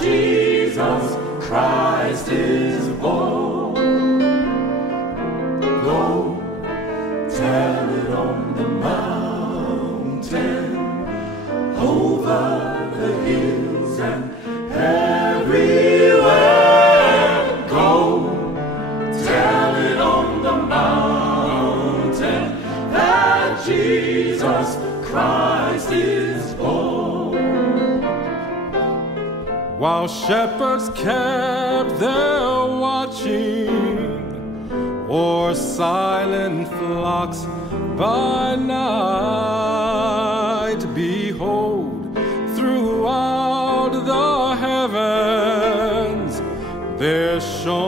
Jesus Christ is born. Go tell it on the mountain, over the hills and everywhere. Go tell it on the mountain that Jesus Christ is born. While shepherds kept their watching o'er silent flocks by night, behold, throughout the heavens there shone